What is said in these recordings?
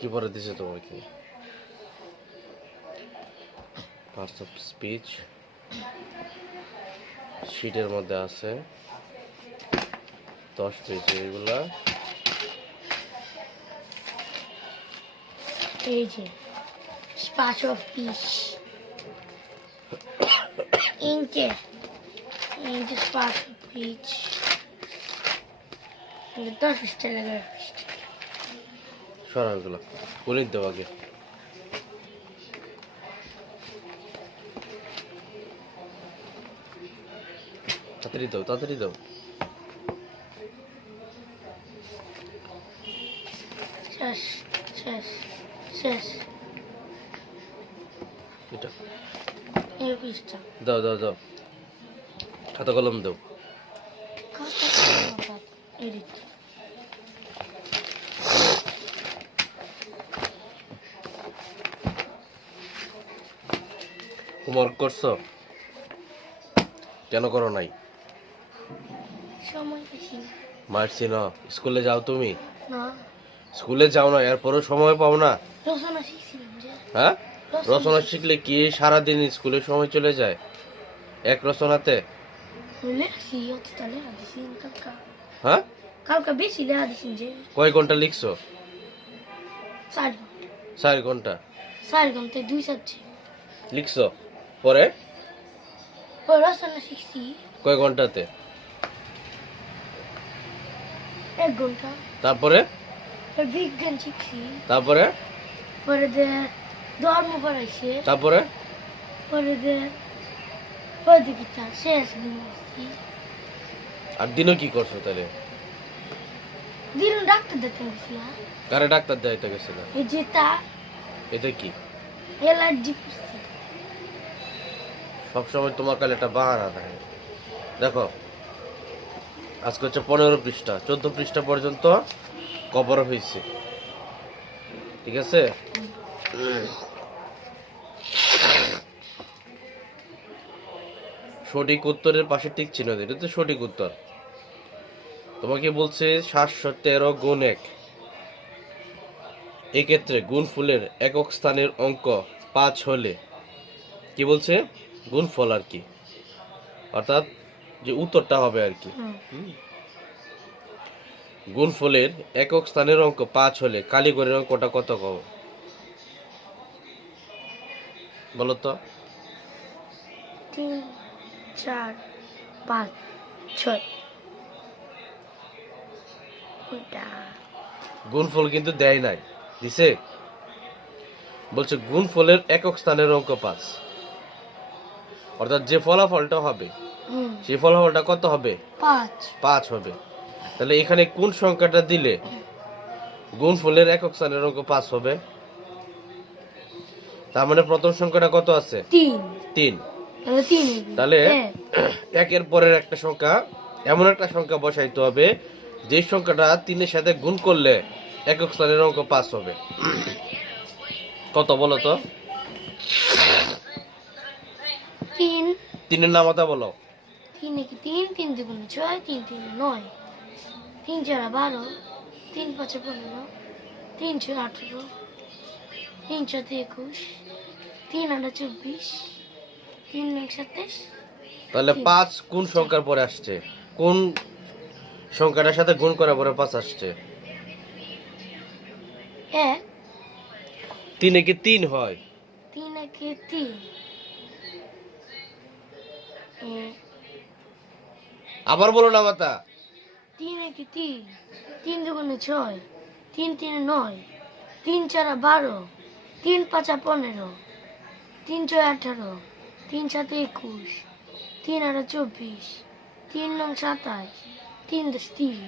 কি পড়ে দিছে তোমাকে? পার্টস অফ স্পিচ শিটের মধ্যে আছে 10 পেজ। এগুলা এই যে পার্টস অফ স্পিচ ইনকে এই যে পার্টস অফ স্পিচ এটা 10 পৃষ্ঠা লাগে। সরা এগুলো গণিত দাও আগে। তাড়াতাড়ি দাও, তাড়াতাড়ি দাও। শেষ শেষ শেষ এটা এই পৃষ্ঠা দাও দাও দাও, খাতা কলম দাও। এডিট হোমওয়ার্ক করছো? কেন করো নাই? সময় বেশি না। মারছি না। স্কুলে যাও তুমি? না স্কুলে যাও না, এরপরও সময় পাও না? রচনা শিখছিলাম যে হ্যাঁ, রচনা শিখলে কি সারাদিন স্কুলে সময় চলে যায় এক রচনাতে? লেখছি অত তাহলে আদিসিন কালকা হ্যাঁ, কালকা বেশি লেখা দিছেন যে কয় ঘন্টা লিখছো? 4 4 ঘন্টা ঘন্টায় 2 সাবজেক্ট লিখছো। পরে রচনা শিখছি কয় ঘন্টাতে? 1 ঘন্টা। তারপরে বিজ্ঞান শিখছি, তারপরে পরে যে ধর্ম পড়াইছে, তারপরে পরে যে পদিকিটা শেষ দিয়েছি। আর দিনও কি করছো তাহলে? দিন ডাক্তার দেখতে গেছিলাম। কারে ডাক্তার দেখাইতে গেছিল? এই যে তা এটা কি? অ্যালার্জি করছে। সবসময় তোমার কাছে একটা বাহানা থাকে। দেখো, আজকে হচ্ছে 15 পৃষ্ঠা, 14 পৃষ্ঠা পর্যন্ত কভার হয়েছে, ঠিক আছে? সঠিক উত্তরের পাশে টিক চিহ্ন দিন, এটা তো সঠিক উত্তর। তোমাকে বলছে 713 গুণ 1। এক্ষেত্রে গুণফলের একক স্থানের অঙ্ক 5 হলে কি বলছে? গুণফল আর কি, অর্থাৎ যে উত্তরটা হবে আর কি। গুণফলের একক স্থানের অঙ্ক 5 হলে কালীঘরের অঙ্কটা কত হবে বলো তো? 3 4 5 6 কোনটা? গুণফল কিন্তু দেয় নাই, দিছে? বলছে গুণফলের একক স্থানের অঙ্ক 5, অর্থাৎ যে ফলাফলটা হবে সেই ফলাফলটা কত হবে? 5 হবে। তাহলে এখানে কোন সংখ্যাটা দিলে গুণফলের একক স্থানের অঙ্ক 5 হবে? তার মানে প্রথম সংখ্যাটা কত আছে? 3। তাহলে একের পরের একটা সংখ্যা, এমন একটা সংখ্যা বসাইতে হবে যে সংখ্যাটা 3 এর সাথে গুণ করলে একক স্থানের অঙ্ক 5 হবে। কত বলো তো? 3 এর নামতা বলো। 3 কি 3 3 দুগুণ 6 3 3 9 3 4 12 3 5 15 3 6 18 3 7 21 3 8 24 3 9 27। তাহলে 5 কোন সংখ্যার পরে আসছে? কোন সংখ্যাটার সাথে গুণ করার পরে 5 আসছে? 3 এ কি 3 হয়? 3 কে 3 আবার বলো না মাতা। 3 কে 3 3 দুগুণ 6 3 3 9 3 4 12 3 5 15 3 6 18 3 7 21 3 8 24 3 9 27 3 10 30।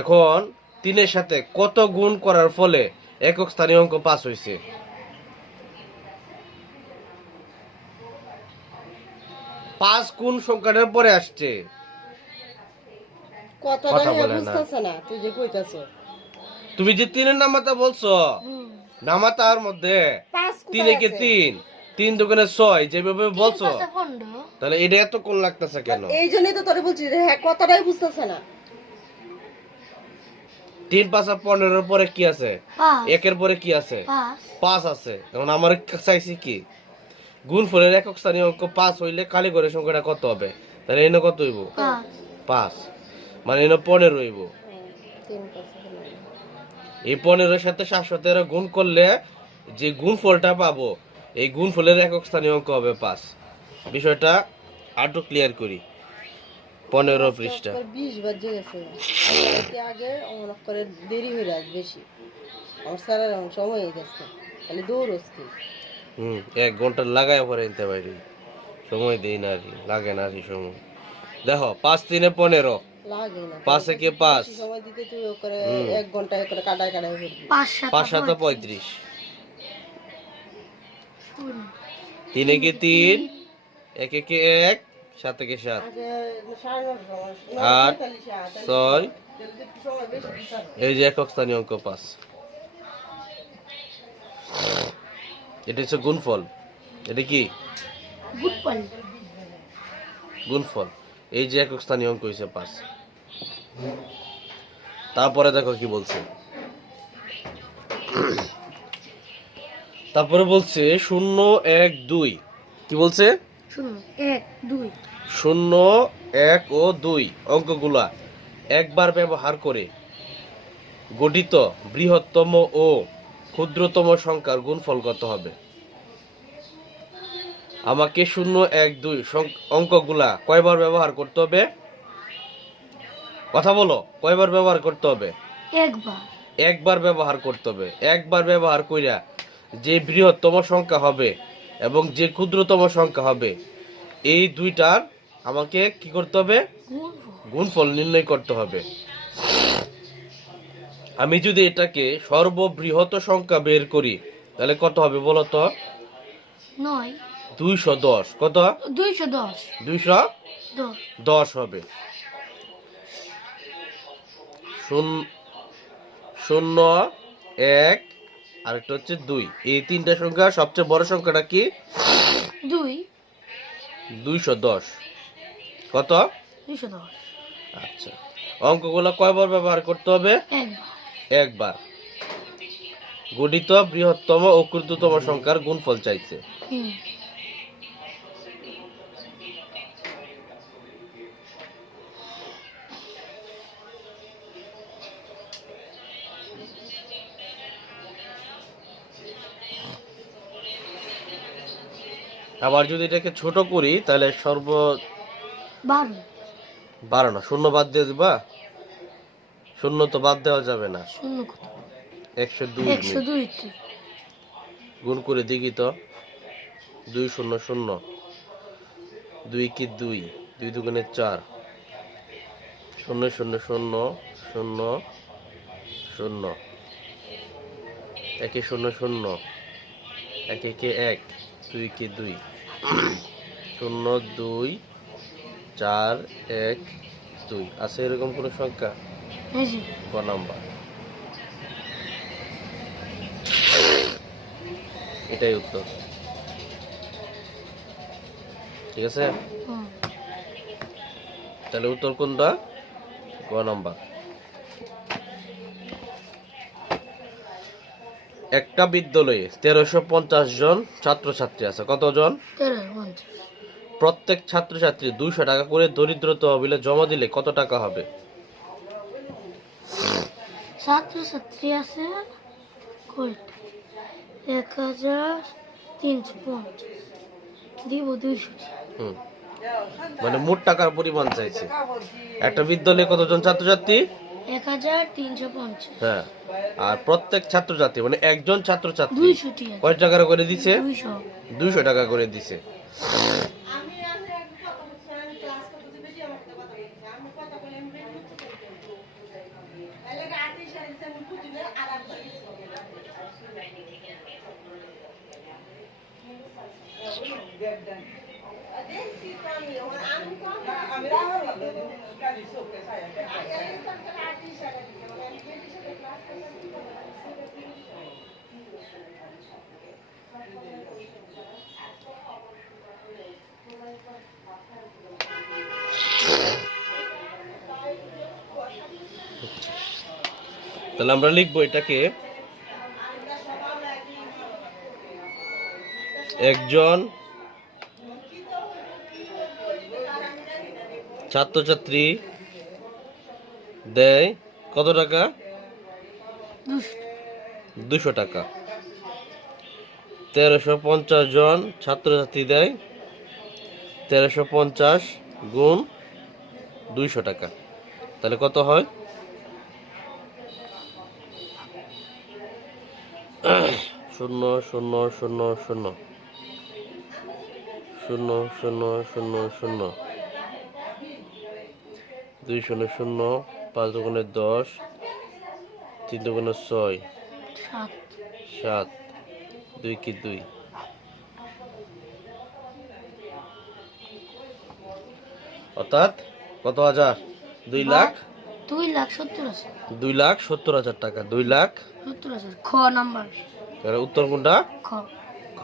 এখন 3 এর সাথে কত গুণ করার ফলে একক স্থানীয় অঙ্ক 5 হয়েছে? 5 কোন সংখ্যাটার পরে আসছে? কথা বলে না। তুমি যে 3 এর নামাতা বলছো, নামাতার মধ্যে 3 এ কি 3 দুগুণে 6 যেভাবে বলছো, তাহলে এটা এত কোন লাগতেছে কেন? এই জন্যই তো তোরে বলছি, হ্যাঁ কথাটাই বুঝতেছে না। 3 5 15 পরে কি আছে? 5 একের পরে কি আছে? 5 5 আছে। এখন আমার চাইছি কি গুণফলের একক স্থানীয় অঙ্ক 5 হইলে খালি করে সংখ্যাটা কত হবে? তাহলে এনে কত হইব? 5 5 মানে এনে 15 হইব। এই 15 এর সাথে 713 গুণ করলে যে গুণফলটা পাবো এই গুণফলের একক স্থানীয় অঙ্ক হবে 5। বিষয়টা আরো ক্লিয়ার করি। 15 পৃষ্ঠা 20 বাজে গেছে এতে আগে অনেক করে দেরি হয়ে যাচ্ছে বেশি আমার স্যারের সময় হয়ে গেছে তাহলে দৌড় হচ্ছে 1 ঘন্টা লাগায় পরে নিতে পারি সময় দেই না আর কি, লাগে না আর কি সময়। দেখো 5 3 15 লাগে না 5 একে 5 সময় দিতে তুই করে 1 ঘন্টা করে কাটায় কাটায় করবি 5 5 7 35 3 একে 3 1 একে 1 7 একে 7 আগে 9:30 8 6 এই যে একক স্থানীয় অঙ্ক 5। এটা হচ্ছে গুণফল। এটা কি গুণফল গুণফল? এই যে একক স্থানীয় অঙ্ক হইছে 5। তারপরে দেখো কি বলছে, তারপরে বলছে 0 1 2। কি বলছে? 0 1 2 0 1 ও 2 অঙ্কগুলা একবার ব্যবহার করে গঠিত বৃহত্তম ও ক্ষুদ্রতম সংখ্যার গুণফল কত হবে? আমাকে 0 1 2 অঙ্কগুলা কয়বার ব্যবহার করতে হবে? কথা বলো, কয়বার ব্যবহার করতে হবে? একবার একবার ব্যবহার করতে হবে। একবার ব্যবহার কইরা যে বৃহত্তম সংখ্যা হবে এবং যে ক্ষুদ্রতম সংখ্যা হবে এই দুইটার আমাকে কি করতে হবে? গুণফল গুণফল নির্ণয় করতে হবে। আমি যদি এটাকে সর্ববৃহৎ সংখ্যা বের করি তাহলে কত হবে বলো তো? 9 210। কত? 210 210 হবে। 0 1 আরেকটা হচ্ছে 2। এই তিনটা সংখ্যা সবচেয়ে বড় সংখ্যাটা কি? 2 210। কত? 210 আচ্ছা, অঙ্কগুলো কয়বার ব্যবহার করতে হবে? একবার একবার। গঠিত বৃহত্তম ও ক্ষুদ্রতম সংখ্যার গুণফল চাইছে। হুম আবার যদি এটাকে ছোট করি তাহলে 12 12 না, শূন্য বাদ দিয়ে দিবা। শূন্য তো বাদ দেওয়া যাবে না। 0 কত 102 102 গুণ করে দেখি তো। 2 0 0 2 কি 2 2 দুগুণে 4 0 0 0 0 0 1 0 0 1 1 2 কি 2 0 2 4 1 2 আছে এরকম কোন সংখ্যা? এই যে ক নাম্বার? এটাই উত্তর। ঠিক আছে, হুম তাহলে উত্তর কোনটা? ক নাম্বার। একটা বিদ্যালয়ে 1350 জন ছাত্রছাত্রী আছে। কতজন? 13 প্রত্যেক ছাত্রছাত্রী 200 টাকা করে দরিদ্র তহবিলে জমা দিলে কত টাকা হবে? ছাত্রছাত্রী আছে কয়টা? 1350 দিব 200 হুম, মানে মোট টাকার পরিমাণ চাইছে। একটা বিদ্যালয়ে কতজন ছাত্রছাত্রী? 1350 হ্যাঁ, আর প্রত্যেক ছাত্রছাত্রী মানে একজন ছাত্রছাত্রী 200 টাকা কয় টাকা করে দিছে? 200 200 টাকা করে দিছে। তাহলে আমরা লিখবো এটাকে একজন ছাত্রছাত্রী দেয় কত টাকা? 200 টাকা। 1350 জন ছাত্রছাত্রী দেয় 1350 গুণ 200 টাকা। তাহলে কত হয়? 0 0 0 0 0 0 0 0 2 0 0 5 দুগুণে 10 3 দুগুণে 6 7 7 2 কি 2। অর্থাৎ কত হাজার? 2 লাখ 2,70,000 2,70,000 টাকা। 2,70,000। খ নাম্বার। তাহলে উত্তর কোনটা? খ। খ।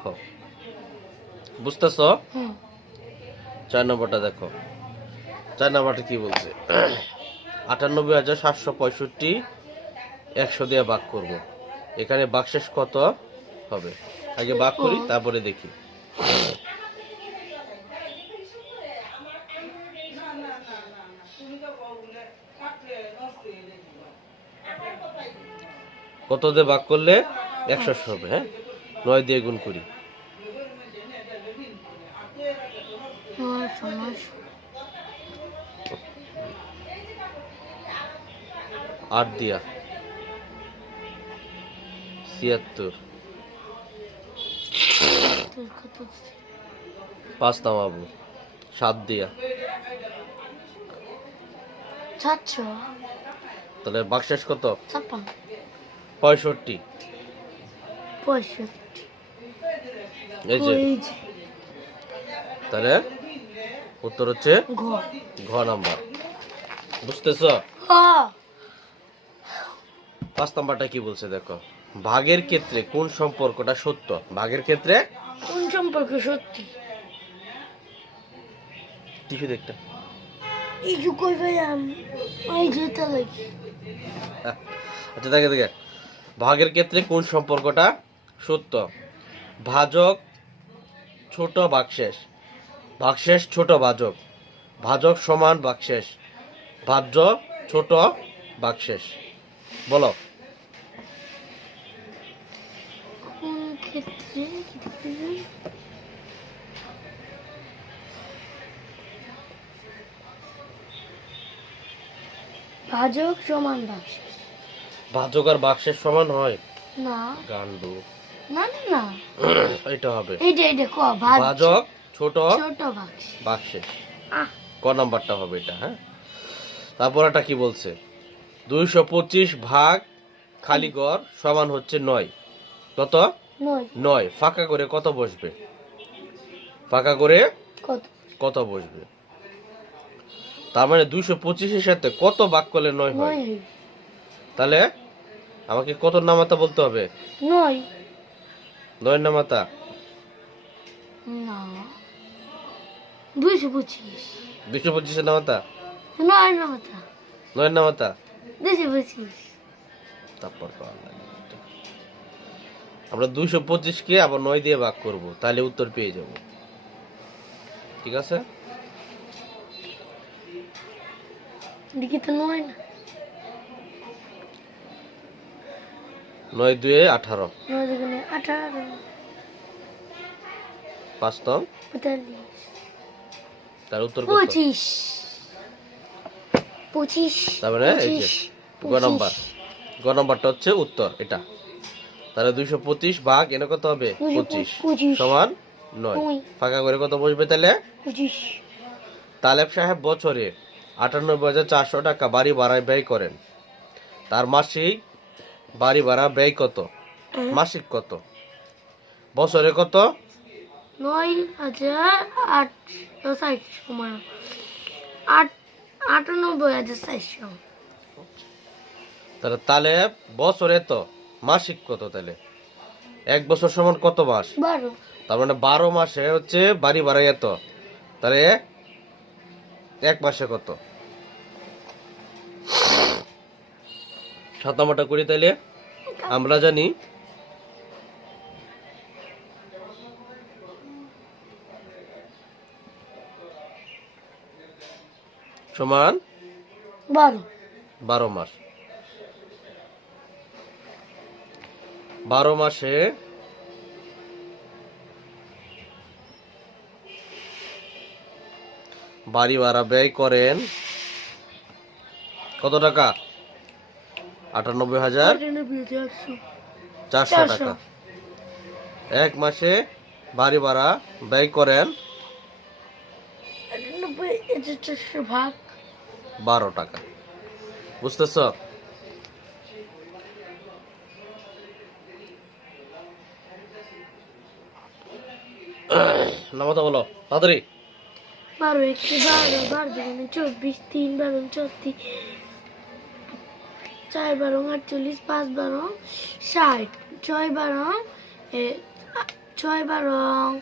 বুঝতেছ? হুম। 4 নম্বরটা দেখো। 4 নম্বরটা কি বলছে? 98,765 100 দিয়ে ভাগ করব। এখানে ভাগশেষ কত হবে? আগে ভাগ করি তারপরে দেখি। কত দিয়ে ভাগ করলে 100 হবে? হ্যাঁ, 9 দিয়ে গুণ করি। 8 দিয়া 76। 5 নামাবো। 7 দিয়া 700 তাহলে ভাগশেষ কত? 56 65। 65 এই যে তাহলে উত্তর হচ্ছে ঘ। ঘ নাম্বার। বুঝতেছ? 5 নাম্বারটা কি বলছে দেখো। ভাগের ক্ষেত্রে কোন সম্পর্কটা সত্য? ভাগের ক্ষেত্রে কোন সম্পর্ক সত্যি? টিস্যু দেখটা। এই যে কই ভাইয়াম এই যেটা লাগি। আচ্ছা দেখে দেখে, ভাগের ক্ষেত্রে কোন সম্পর্কটা সত্য? ভাজক ছোট ভাগশেষ, ভাগশেষ ছোট ভাজক, ভাজক সমান ভাগশেষ, ভাজ্য ছোট ভাগশেষ। বলো। কোন ক্ষেত্রে ভাজক সমান ভাগশেষ? ভাজক আর ভাগশেষ সমান হয়? না গান্ডু। না না না, এটা হবে এইটা ক ভাজক ছোট ছোট ভাগশেষ। ভাগশেষ। আহ, ক নাম্বারটা হবে এটা। হ্যাঁ, তারপর এটা কি বলছে? 225 ভাগ খালি ঘর সমান হচ্ছে 9। কত? 9। ফাঁকা করে কত বসবে? ফাঁকা করে কত? কত বসবে? তার মানে 225-এর সাথে কত ভাগ করলে 9 হয়? তাহলে আমাকে কত নামাতা বলতে হবে? 9 নামাতা। না 225 225-এর নামাতা। 9 নামাতা 9 নামাতা। 225। তারপর আমরা 225-কে আবার 9 দিয়ে ভাগ করব, তাহলে উত্তর পেয়ে যাব। ঠিক আছে? দেখি তো 9 না। 9 2 18। 9 দুগুণে 18 5 তো 45 তার উত্তর কত? 25 25। তার মানে এই যে গ নাম্বার। গ নাম্বারটা হচ্ছে উত্তর এটা। তাহলে 225 ভাগ এনে কত হবে? 25 সমান 9। ফাঁকা করে কত বসবে তাহলে? 25। তালেব সাহেব বছরে 98,400 টাকা বাড়ি ভাড়ায় ব্যয় করেন। তার মাসিক বাড়ি ভাড়া ব্যয় কত? মাসিক কত? বছরে কত? 9,860 সময় 98,400। তাহলে তালেব বছরে তো মাসিক কত? তাহলে 1 বছর সমান কত মাস? 12। তার মানে 12 মাসে হচ্ছে বাড়ি ভাড়া এত। তাহলে 1 মাসে কত? 7 নাম্বারটা করি তাইলে আমরা জানি সমান 12 12 মাস। 12 মাসে বাড়ি ভাড়া ব্যয় করেন কত টাকা? 98,400 টাকা। এক মাসে বাড়ি ভাড়া ব্যয় করেন 98,400 ভাগ 12 টাকা। বুঝতেছ? নামতা বলো তাড়াতাড়ি। 12 একটি 12 12 দুগুণে 24 3 12 34 4 12 48 5 12 60 6 12 6 12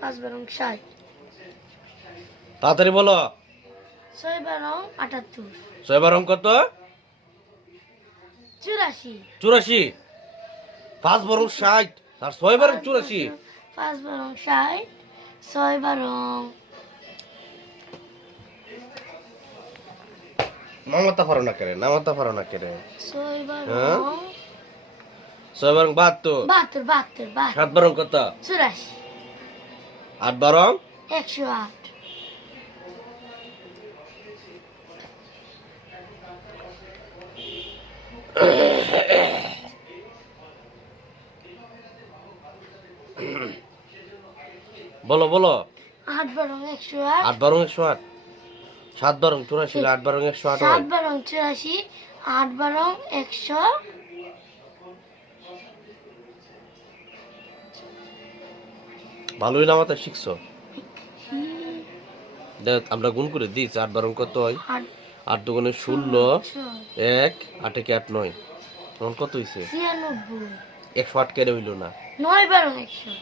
5 12 60 তাড়াতাড়ি বলো। 6 12 78 6 12 কত? 84 84। 5 12 60 আর 6 12 84। 5 12 60 6 12 নামাতা পারো না কেরে, নামাতা পারো না কেরে। 6 12 হ্যাঁ? 6 12 72। 72 72 7 12 কত? 84 8 12 108 বলো বলো। 8 12 108 8 12 108। 7 12 84 8 12 108 হয়। 7 12 84 8 12 100 ভালোই নামাতে শিখছো। দেখ আমরা গুণ করে দিই। 8 12 কত হয়? 8 দুগুণে 16 1 8 একে 8 9। তখন কত হইছে? 96 108 কেড়ে হইল না। 9 12 100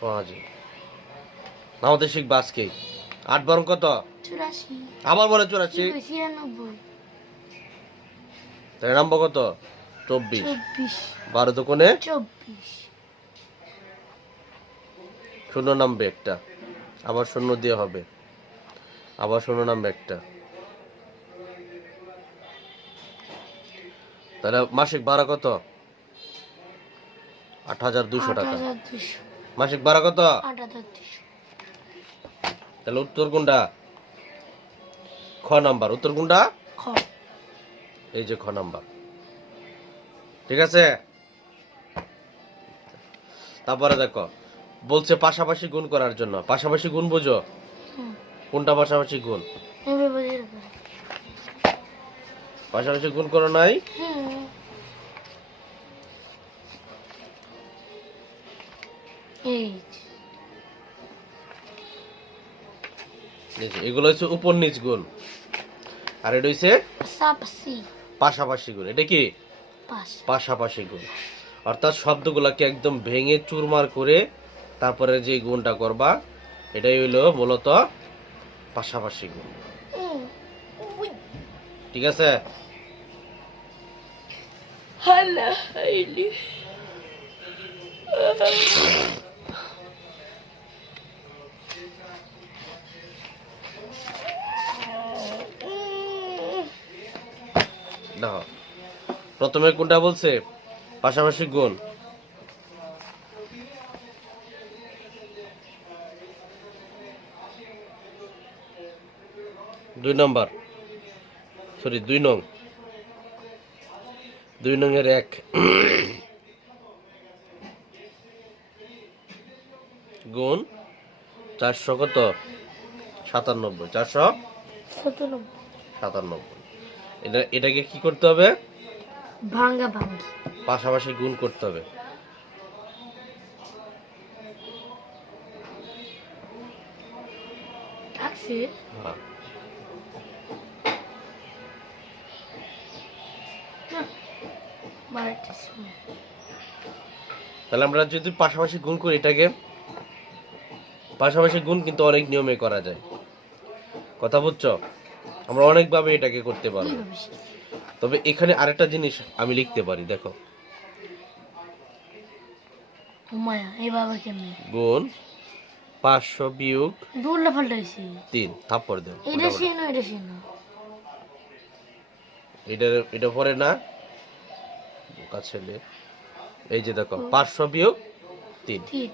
5 নামাতে শিখবা আজকে। 8 12 কত? 84 আবার বলে 84। 96 তাই নাম্বার কত? 24। 24 12 দুগুণে 24 শূন্য নামবে একটা, আবার শূন্য দিয়ে হবে, আবার শূন্য নামবে একটা। তাহলে মাসিক ভাড়া কত? 8,200 টাকা। 8200 মাসিক ভাড়া কত? 8200 তাহলে উত্তর কোনটা? খ নাম্বার। উত্তর কোনটা? খ এই যে খ নাম্বার। ঠিক আছে। তারপরে দেখো বলছে পাশাপাশি গুণ করার জন্য। পাশাপাশি গুণ বুঝো? কোনটা পাশাপাশি গুণ? এভাবে বুঝে রাখো। পাশাপাশি গুণ করো নাই? এই এই যে, এগুলো হচ্ছে উপর নিচ গুণ, আর এটা হচ্ছে সাপসি পাশাপাশি গুণ। এটা কি? পাশ পাশাপাশি গুণ। অর্থাৎ শব্দগুলোকে একদম ভেঙে চুরমার করে তারপরে যে গুণটা করবা এটাই হইলো মূলত পাশাপাশি গুণ। ঠিক আছে। হালা হাইলি দেখো প্রথমে কোনটা বলছে? পাশাপাশি গুণ। দুই নম্বর, সরি 2 নং, 2 নং এর 1 গুণ 400 কত? 97। 497। এটাকে কি করতে হবে? ভাঙ্গা ভাঙ্গি পাশাপাশি গুণ করতে হবে। আছে হ্যাঁ। বাড়াইতেছি তাহলে আমরা যদি পাশাপাশি গুণ করি এটাকে, পাশাপাশি গুণ কিন্তু অনেক নিয়মে করা যায়। কথা বুঝছো? আমরা অনেকভাবে এটাকে করতে পারবো। এইভাবে শিখি। তবে এখানে আরেকটা জিনিস আমি লিখতে পারি, দেখো। মায়া এইভাবে কেমনে গুণ 500 বিয়োগ দৌড়লা ফাল্টাইছি 3, থাপ্পড় দেন। এটা শিখনো এটা শিখনো এটা পরে না বোকা ছেলে। এই যে দেখো 500 বিয়োগ 3, ঠিক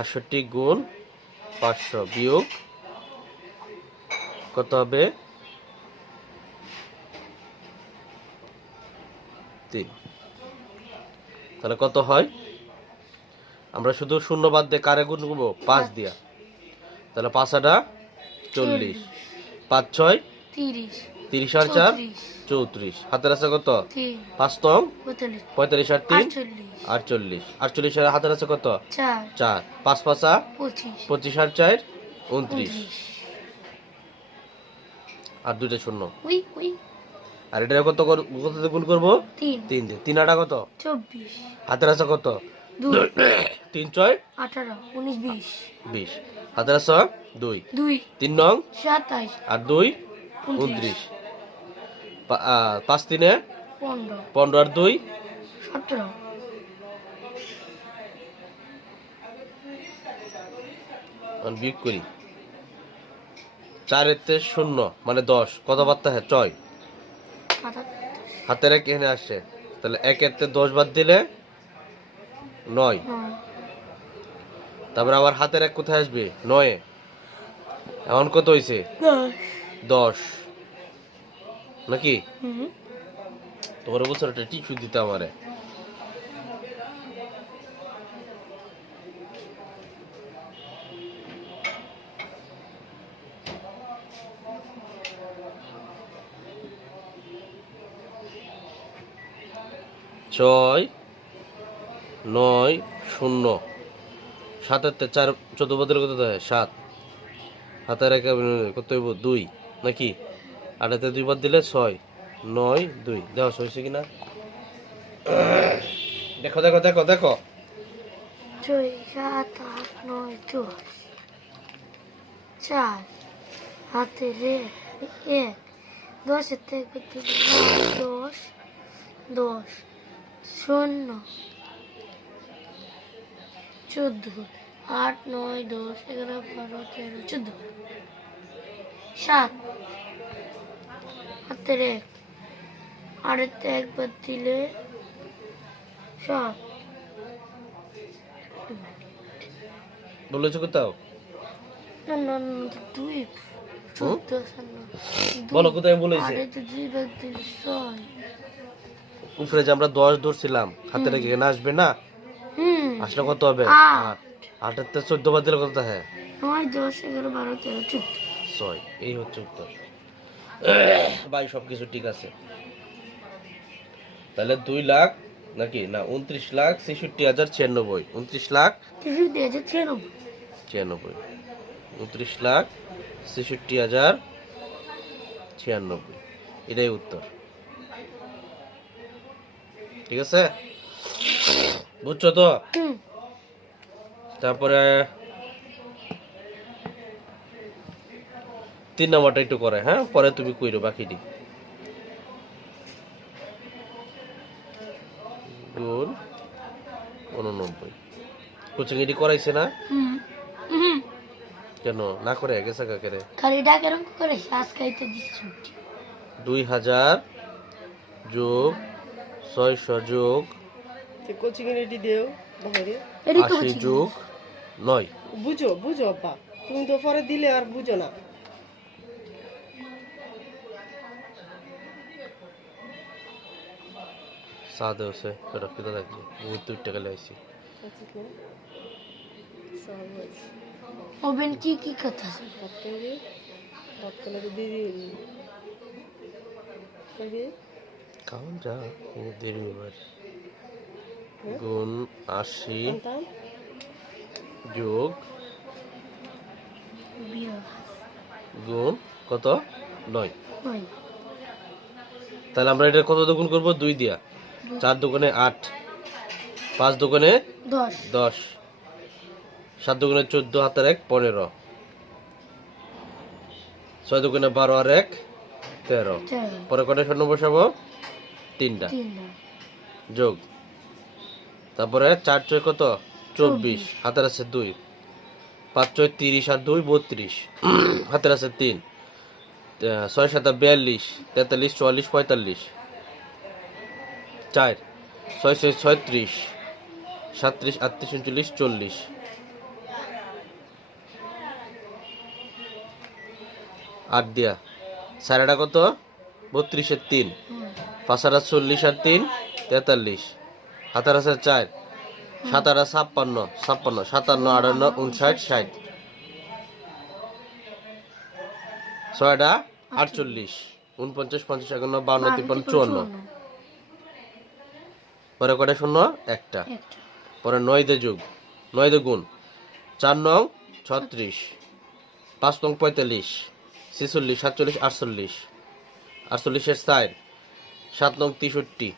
68 গুণ 500 বিয়োগ কত হবে 3। তাহলে কত হয়? আমরা শুধু শূন্য বাদ দিয়ে কারে গুণ করবো? 5 দিয়া। তাহলে 5 40, 5 6 30 30 আর 4 34। হাতের আছে কত? 3 5 তং 45 45 আর 3 48 48। 48 আর হাতের আছে কত? 4 4। 5 5 25 25 আর 4 29। 29 আর দুইটা শূন্য। উই উই আর এটা কত কত দিয়ে গুণ করবো? 3 3 দিয়ে। 3 আটা কত? 24 হাতের আছে কত? 2 3 6 18 19 20। হাতের আছে 2। 2 3 নং 27 আর 2 29। 5 3 15 15 আর 2 17 বিয়োগ করি। 4 এতে 0 মানে 10। কত বার্তা হ্যাঁ 6। 28 হাতের এক এখানে আসছে, তাহলে 1 এতে 10 বাদ দিলে 9। তারপর আবার হাতের এক কোথায় আসবে? 9। এখন কত হয়েছে? 10 নাকি? তোমার বছর একটা টিস্যু দিতে আমারে। ছয় 9 0 7 4 14 বদলে কত হয়? 7। হাতের এক কত হইব? 2 নাকি? 8 2 বাদ দিলে 6 9 2। দেখো হয়েছে কিনা? দেখো দেখো দেখো দেখো 6 7 8 9 10 4 হাতে রে 1 10 থেকে 10 10 0 14 8 9 10 11 12 13 14 7 হাতে রে 8 এক বাদ দিলে 7 বলেছো কোথাও? না না না 2 বলো কোথায় বলেছে? আরে তো 2 বাদ দিলে 6 উপরে যে আমরা 10 ধরছিলাম, হাতে রেখে এখানে আসবে না? আসলে কত হবে? 8। 8 তে 14 বাদ দিলে কত হয়? 9 10 11 12 13 14 6। এই হচ্ছে উত্তর। ভাই সবকিছু ঠিক আছে। তাহলে 2 লাখ নাকি না 29,66,096। 29,96,096। 29,66,096। এটাই উত্তর। ঠিক আছে, বুঝছো তো? তারপরে 3 নাম্বারটা একটু করে, হ্যাঁ পরে তুমি কইরো বাকিটি। গুণ 89। কোচিং এটি করাইছে না? কেন না করে গেছে কাকেরে? খালি ডাকের অঙ্ক করে শ্বাস খাইতে দিচ্ছি 2000 যোগ 600 যোগ কোচিং এর এটি দেও বাইরে 80 যোগ 9। বুঝো বুঝো আব্বা, তুমি তো পরে দিলে আর বুঝো না। সাদে হচ্ছে এটা কিটা থাকবে বহুত 2 টাকা লাইছি। ওবেন কি কি কথা আছে বর্তমানে দিদি কাউন যা ও দেরি হবে। গুণ 80 যোগ গুণ কত 9। তাহলে আমরা এটা কত দিয়ে গুণ করবো? 2 দিয়া। 4 দোকানে 8, 5 দোকানে 10 10, 7 দুগুণে 14 হাতের 1 15, 6 দুগুণে 12 আর 1 13। 13 পরে কটা শূন্য বসাবো? 3টা 3 যোগ, তারপরে 4 ছয় কত? 24, হাতের আছে 2, 5 ছয় 30 আর 2 32, হাতের আছে 3, 6 7 42, 43 44 45, 4 6 6 36, 37 38 39 40, 8 দিয়া 4টা কত? 32 এর 3, 5 আর 40 আর 3 43, হাতের আছে 4, 7 আর 56 56, 57 58 59 60, 6টা 48 49 50 51 52 53 54। পরে কটা শূন্য? একটা। পরে 9 দিয়ে যোগ, 9 দিয়ে গুণ, 4 নং 36, 5 নং 45 46 47 48, 48 এর 4, 7 নং 63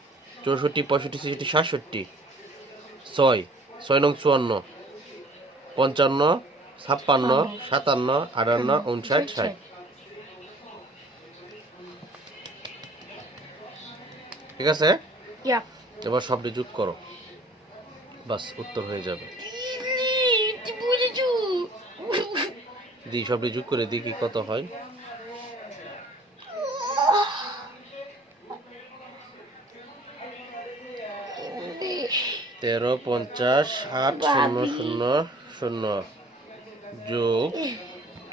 64 65 66 67, 6 6 নং 54 55 56 57 58 59 60। ঠিক আছে, ইয়া এবার সবটি যোগ করো, বাস উত্তর হয়ে যাবে। তুই বুঝেছু দি সবটি যোগ করে দি কি কত হয়। 13 50 8 0 0 0 যোগ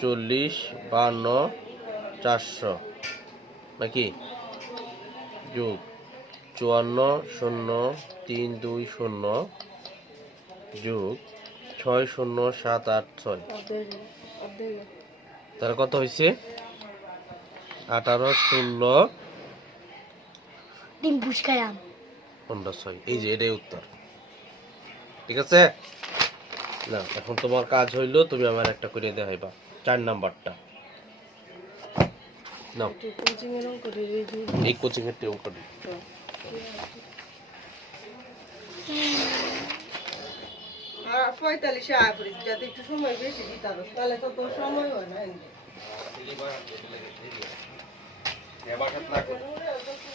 40 52 400 নাকি, যোগ 54 0 3 2 0 যোগ 6 0 7 8 6, তার কত হয়েছে? 18 16 ডিম পুষ্কায়াম 15 6। এই যে এটাই উত্তর। ঠিক আছে, না এখন তোমার কাজ হইলো, তুমি আমার একটা করে দেখাইবা 4 নাম্বারটা নাও। এই কোচিং এর টেও করি। আর 45 আয় পড়িস, যাতে একটু সময় বেশি দিতে হবে, তাহলে তো তোর সময় হয় না।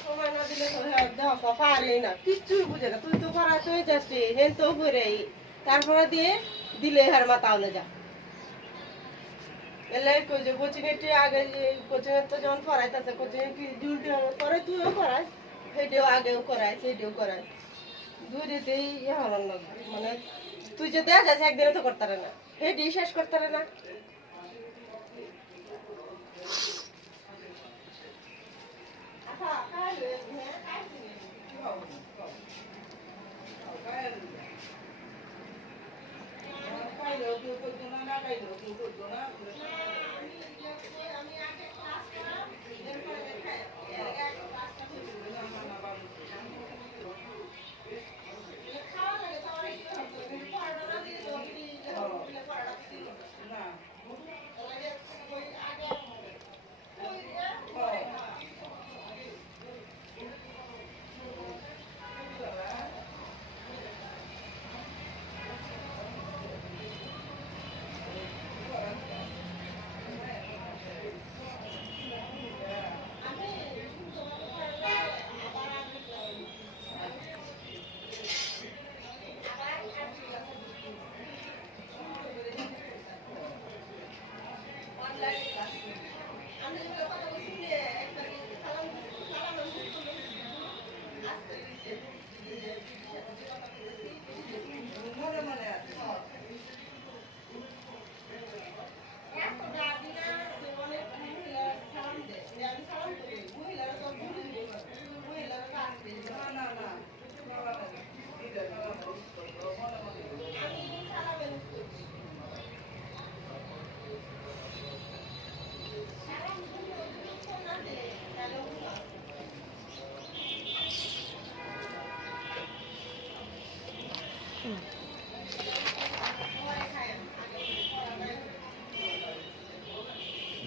সময় না দিলে তো হ্যাঁ দেখা পারেই না, কিচ্ছুই বুঝে না। তুই তো পড়া চলে যাচ্ছি, হেন তো ঘুরেই, তারপরে দিয়ে দিলে হার মাথা হলে যা। এলে কই যে কোচিং এর আগে, কোচিং এর তো যখন পড়াইতেছে, কোচিং এর কি ডিউটি করে, তুইও করাস, সেটিও আগেও করাই, সেটিও করাই, দুইটাতেই হলাম না। মানে তুই যে দেখা যাচ্ছে একদিনে তো করতে পারে না, সেটি শেষ করতে পারে না।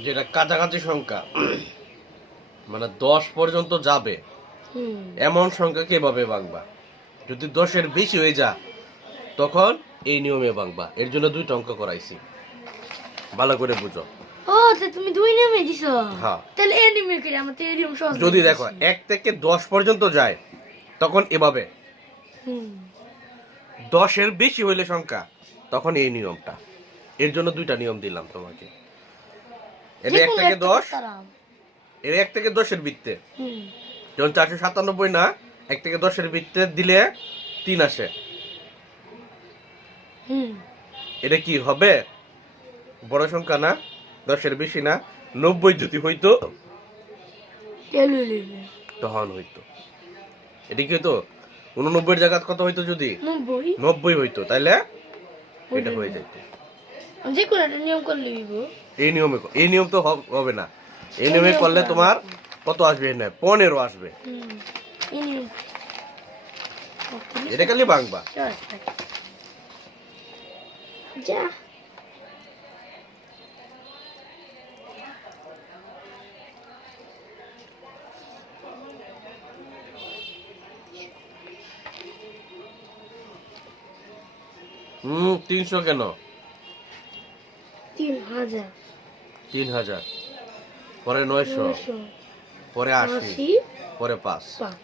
যেটা কাছাকাছি সংখ্যা, মানে 10 পর্যন্ত যাবে এমন সংখ্যা কিভাবে ভাঙবা? যদি 10-এর বেশি হয়ে যায় তখন এই নিয়মে ভাঙবা। এর জন্য 2টা অঙ্ক করাইছি, ভালো করে বুঝো। ও তো তুমি 2 নিয়মে দিছো। হ্যাঁ, তাহলে এই নিয়মে করে আমার তো এই নিয়ম সহজ যদি লাগে দেখো বেশি। 1 থেকে 10 পর্যন্ত যায় তখন এভাবে, হুম 10 এর বেশি হইলে সংখ্যা তখন এই নিয়মটা। এর জন্য 2টা নিয়ম দিলাম তোমাকে। এর 1 থেকে 10, এর 1 থেকে 10 এর বৃত্তে হুম যখন 497 না, 1 থেকে 10 এর বৃত্তে দিলে 3 আসে। হুম এটা কি হবে? বড় সংখ্যা না, 10 এর বেশি না। 90 যদি হইতো তেলু লিবে তখন হইতো। এটা কি হইতো? 89 এর জায়গা কত হইতো? যদি 90 হইতো তাহলে এটা হয়ে যেত। যে কোনো একটা নিয়ম করলে হইব। এই নিয়ম তো হবে না। এই নিয়মে করলে তোমার কত আসবে? না 15 আসবে। হুম এই নিয়ম এটা খালি ভাঙবা। যা হুম, 300 কেন? 3000 3000, পরে 900, পরে 80, পরে 5। 5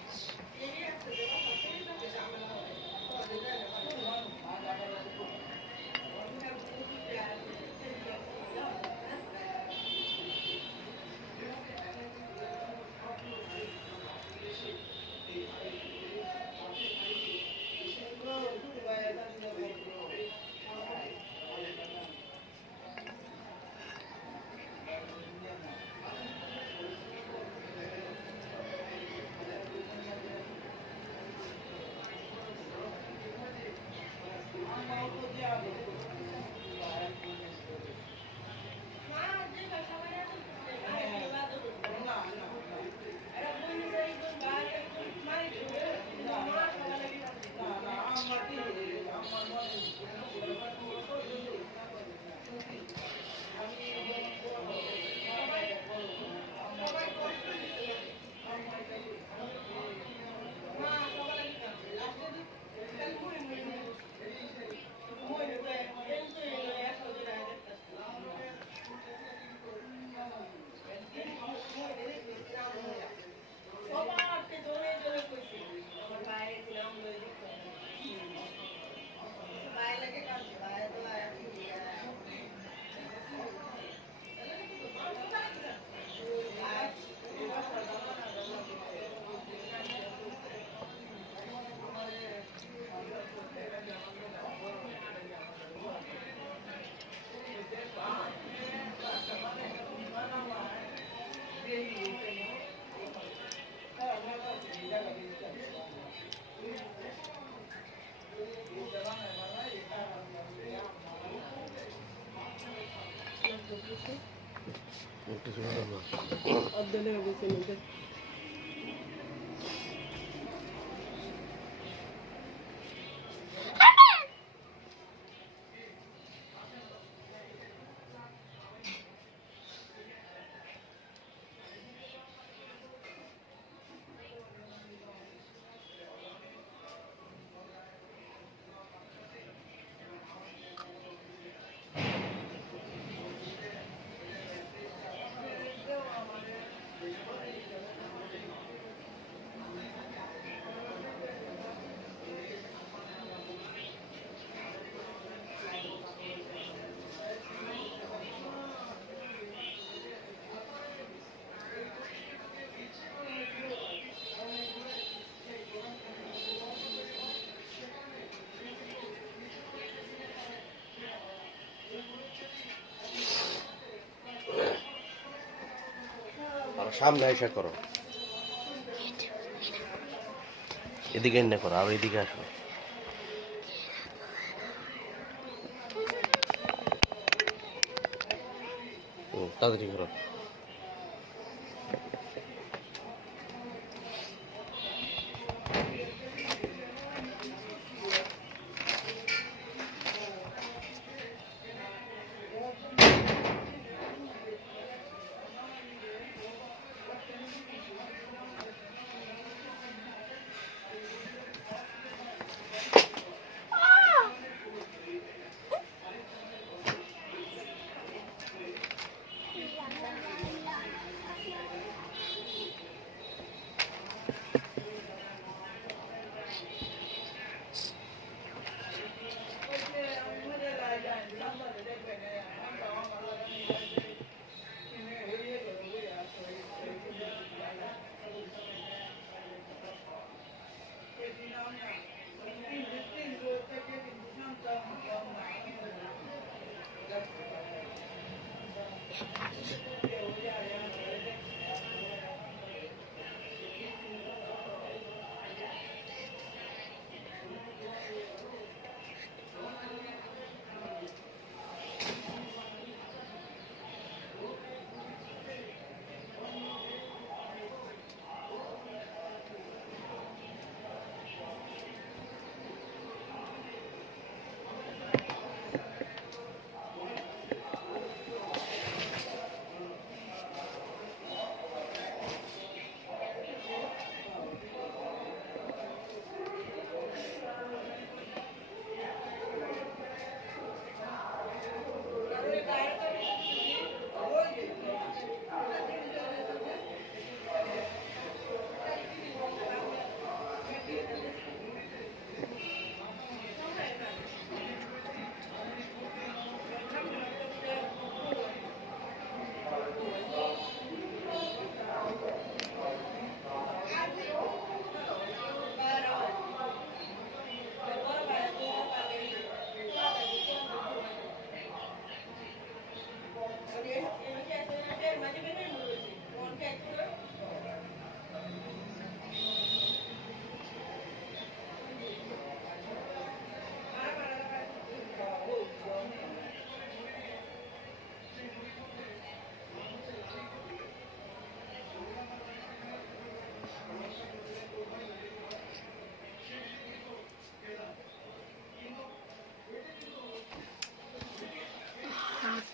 আর সামনে এসে করো, এদিকে এনে করো, আর এদিকে আসো। তাড়াতাড়ি করো।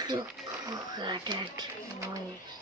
Look at that noise.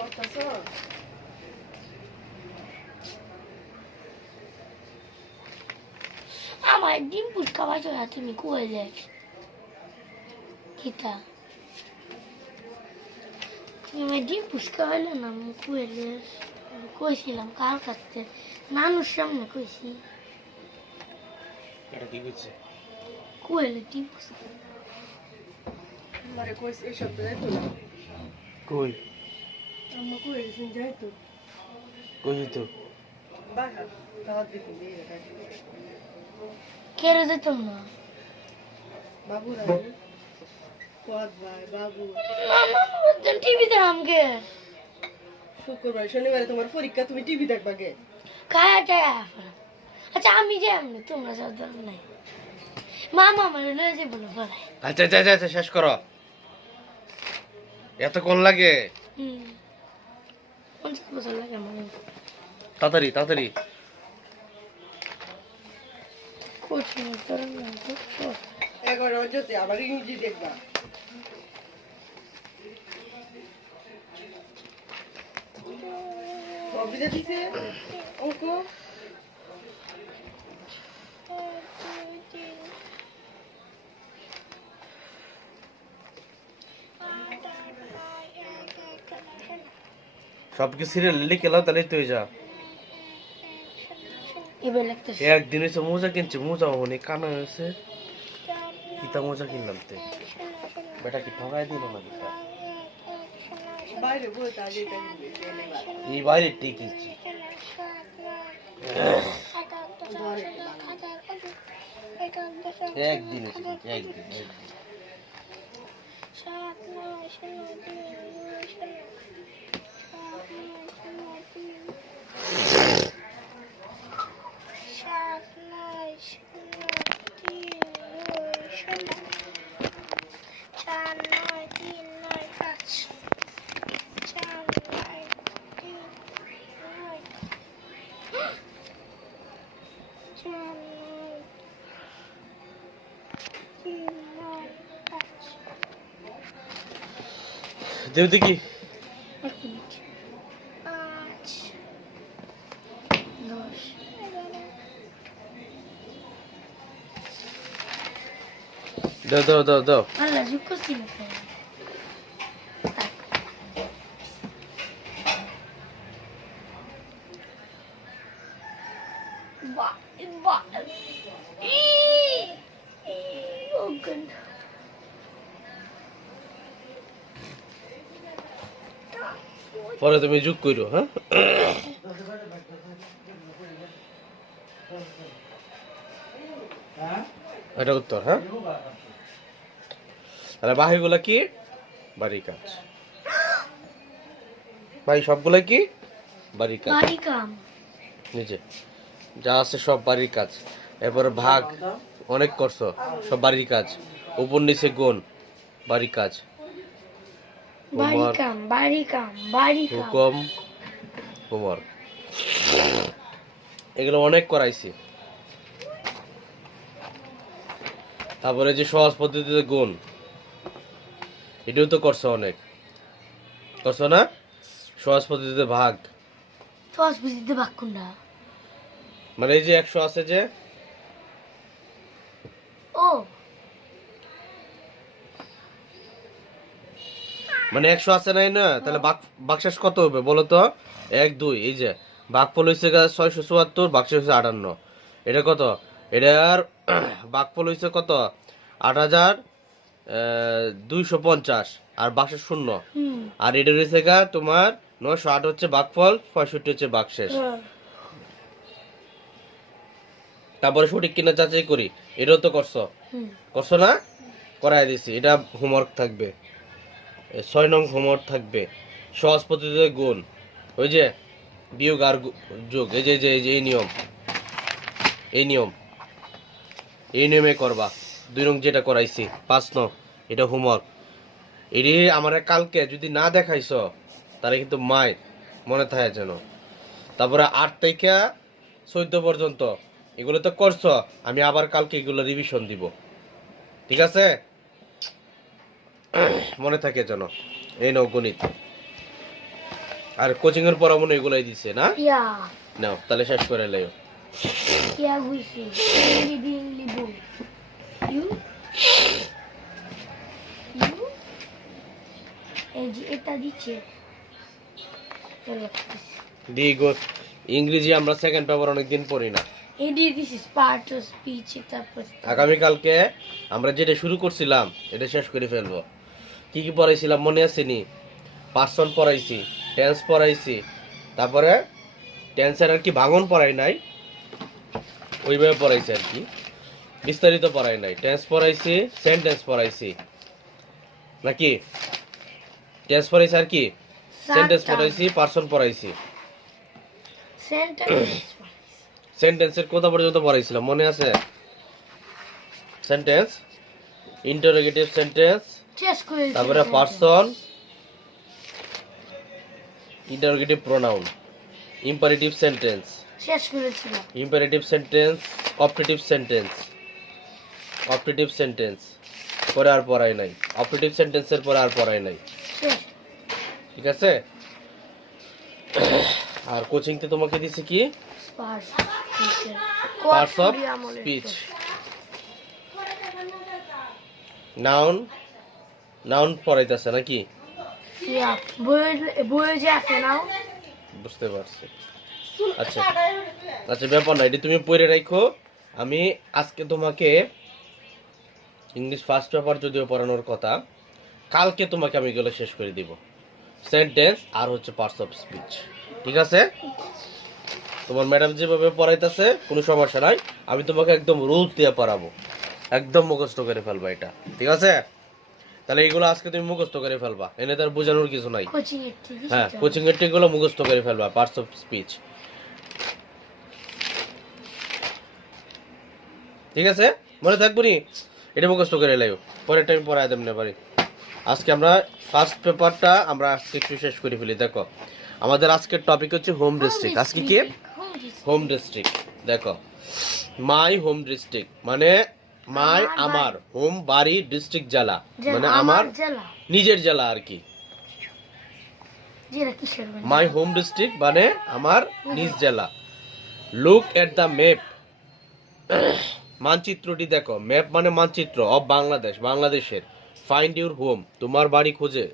করতেছো আমার ডিম পুচকা বাজো না তুমি কইলে কিতা তুমি আমার ডিম পুচকা হইলে না আমি কইলে কইছিলাম কাল কাটতে নানুর সামনে কইছি এটা কি হচ্ছে কইলে ডিম পুচকা আমারে কইছে এই সব যাইতো না কই আম্মা কইছেন যাইতো কই তো বাসা দাওয়াত দিতে দিয়ে কেড়ে যেতাম না বাবু রাই পদ ভাই বাবু টিভি দেখামকে শুক্রবার শনিবারে তোমার পরীক্ষা তুমি টিভি দেখবা গে খায়া টায়া আচ্ছা আমি যাই আমি তোমরা যাওয়ার দরকার নাই মামা আমার লয়ে যাবো না পড়ায় আচ্ছা আচ্ছা আচ্ছা শেষ করো এত কোন লাগে 50 বছর লাগে আমার তাড়াতাড়ি তাড়াতাড়ি কোচিং করেন না তো 11 বাজছে আবার ইংরেজি দেখবা কবিতা দিছে অঙ্ক সবকে সিরিয়াল লিখে লাও তাহলেই তো হয়ে যা এবার লাগতেছে একদিন হচ্ছে মোজা কিনছি মোজা হনি কানা হয়েছে কিতা মোজা কিনলাম তে বেটা কি ঠগাই দিল না কিতা বাইরে বইতে আগে এই বাইরে ঠিক কিনছি একদিন হচ্ছে একদিন দেব দেখি 1 মিনিট 5 10 দাও দাও দাও দাও আল্লাহ যুগ করছি না বাহ বাহ ও গন পরে তুমি যোগ করো হ্যাঁ এটা উত্তর হ্যাঁ আরে বাকিগুলা কি বাড়ির কাজ ভাই সবগুলা কি বাড়ির কাজ বাড়ি কাম নিচে যা আছে সব বাড়ির কাজ এরপরে ভাগ অনেক করছো সব বাড়ির কাজ উপর নিচে গুণ বাড়ির কাজ বাড়ি কাম বাড়ি কাম বাড়ি কাম হুকম হোমওয়ার্ক এগুলো অনেক করাইছি তারপরে যে সহজ পদ্ধতিতে গুণ এটাও তো করছো অনেক করছো না সহজ পদ্ধতিতে ভাগ সহজ বুঝিতে বাক্কুন্ডা মানে এই যে 100 আছে যে ও মানে 100 আছে নাই না তাহলে বাকশেষ কত হবে বলো তো 1 2 এই যে ভাগফল হইছে 674 বাকশেষ হইছে 58 এটা কত এটার ভাগফল হইছে কত 8250 আর বাকশেষ শূন্য আর এটা হইছে তোমার 908 হচ্ছে ভাগফল 65 হচ্ছে বাকশেষ তারপরে সঠিক কিনা যাচাই করি এটাও তো করছো করছো না করাই দিছি এটা হোমওয়ার্ক থাকবে 6 নং হোমওয়ার্ক থাকবে সহজ পদ্ধতিতে গুণ ওই যে বিয়োগ আর যোগ এই যে এই নিয়ম এই নিয়মে করবা 2 নং যেটা করাইছি 5 নং এটা হোমওয়ার্ক এটি আমার কালকে যদি না দেখাইছো তাহলে কিন্তু মায়ের মনে থাকে যেন তারপরে 8 থেকে 14 পর্যন্ত এগুলো তো করছো আমি আবার কালকে এগুলো রিভিশন দিব ঠিক আছে মনে থাকে যেন এই নাও গণিত আর কোচিং এর পড়া মনে হয় এগুলাই দিছে না? Ja, নাও তাহলে শেষ করে লাইও। ja, wusste. Libu. You? You? এই যে এটা দিচ্ছে। দি গো ইংরেজি আমরা সেকেন্ড পেপার অনেকদিন পড়ি না। এডি this is part of speech তারপর আগামী কালকে আমরা যেটা শুরু করছিলাম এটা শেষ করে ফেলবো। কি কি পড়াইছিলাম মনে আছে নি? পার্সন পড়াইছি, টেন্স পড়াইছি, তারপরে টেন্সের আর কি ভাঙন পড়াই নাই, ওইভাবে পড়াইছি আর কি, বিস্তারিত পড়াই নাই। টেন্স পড়াইছি, সেন্টেন্স পড়াইছি নাকি? টেন্স পড়াইছি আর কি সেন্টেন্স পড়াইছি, পার্সন পড়াইছি। সেন্টেন্স সেন্টেন্সের কোথা পর্যন্ত পড়াইছিলাম মনে আছে? সেন্টেন্স, ইন্টারোগেটিভ সেন্টেন্স, শেষ করে তারপরে person, interrogative pronoun, imperative sentence, শেষ করেছিলাম imperative sentence, optative sentence, optative sentence পরে আর পড়াই নাই। অপটেটিভ সেন্টেন্সের পরে আর পড়াই নাই, শেষ ঠিক আছে? আর কোচিং তে তোমাকে দিছি কি? Parts of speech, noun, noun পড়াইতেছে নাকি? ইয়া বই যে আছে নাও বুঝতে পারছি। আচ্ছা আচ্ছা, ব্যাপার না, এটি তুমি পড়ে রাখো। আমি আজকে তোমাকে ইংলিশ ফার্স্ট পেপার যদিও পড়ানোর কথা, কালকে তোমাকে আমি এগুলো শেষ করে দিব। সেন্টেন্স আর হচ্ছে পার্টস অফ স্পিচ, ঠিক আছে? তোমার ম্যাডাম যেভাবে পড়াইতেছে কোনো সমস্যা নাই, আমি তোমাকে একদম রুলস দিয়ে পড়াবো, একদম মুখস্থ করে ফেলবা এটা, ঠিক আছে? তাহলে এইগুলো আজকে তুমি মুখস্থ করে ফেলবা, এনে তার বোঝানোর কিছু নাই। কোচিং এর থেকে হ্যাঁ, কোচিং এর টেকগুলো মুখস্থ করে ফেলবা, পার্টস অফ স্পিচ, ঠিক আছে? মনে থাকবো নি? এটা মুখস্থ করে লাইও, পরের টাইম পড়ায় দেব না পারি। আজকে আমরা ফার্স্ট পেপারটা আমরা আজকে একটু শেষ করে ফেলি। দেখো আমাদের আজকের টপিক হচ্ছে হোম ডিস্ট্রিক্ট। আজকে কি? Home district. দেখো মাই হোম ডিস্ট্রিক্ট মানে মাই আমার, হোম বাড়ি, ডিস্ট্রিক্ট জেলা মানে আমার জেলা নিজের জেলা আর কি। জেলা কিসের মাই হোম ডিস্ট্রিক্ট মানে আমার নিজ জেলা। লুক এট দ্য ম্যাপ, মানচিত্রটি দেখো। ম্যাপ মানে মানচিত্র অফ বাংলাদেশ, বাংলাদেশের। ফাইন্ড ইউর হোম, তোমার বাড়ি খুঁজে।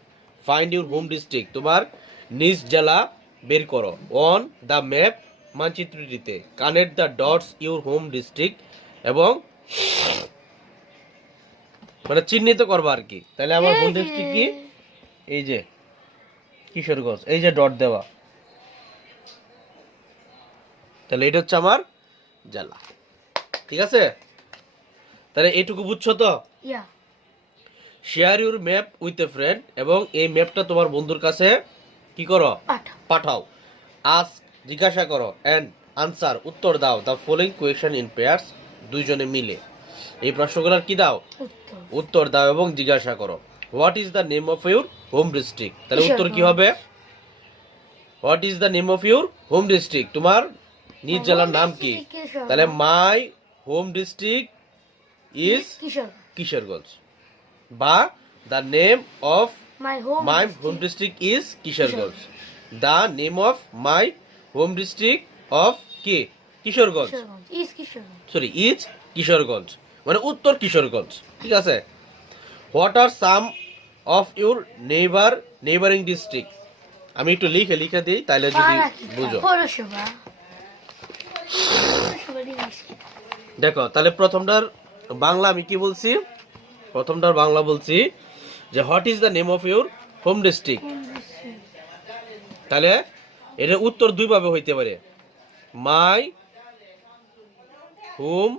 ফাইন্ড ইউর হোম ডিস্ট্রিক্ট, তোমার নিজ জেলা বের করো। অন দ্য ম্যাপ, মানচিত্রটিতে। Connect the dots your home district, এবং মানে চিহ্নিত করবা আর কি। তাহলে আমার হোম ডিস্ট্রিক্ট কি? এই যে কিশোরগঞ্জ, এই যে ডট দেওয়া, তাহলে এটা হচ্ছে আমার জেলা, ঠিক আছে? তাহলে এইটুকু বুঝছো তো? Yeah share your map with a friend, এবং এই ম্যাপটা তোমার বন্ধুর কাছে কি করো? পাঠাও। আজ জিজ্ঞাসা করো, এন্ড আনসার উত্তর দাও, the following question in pairs, দুইজনে মিলে এই প্রশ্নগুলোর কি দাও? উত্তর দাও এবং জিজ্ঞাসা করো। What is the name of your home district, তাহলে উত্তর কি হবে? What is the name of your home district, তোমার নিজ জেলার নাম কি? তাহলে my home district is Kishoreganj, বা the name of my home district is Kishoreganj. The name of my home district of কি? কিশোরগঞ্জ, সরি ইজ কিশোরগঞ্জ, মানে উত্তর কিশোরগঞ্জ, ঠিক আছে? What are some of your neighbouring district, আমি একটু লিখে দিই তাহলে যদি বুঝো। দেখো তাহলে প্রথমটার বাংলা আমি কি বলছি? প্রথমটার বাংলা বলছি যে what is the name of your home district. তাহলে এর উত্তর দুই ভাবে হইতে পারে। মাই হোম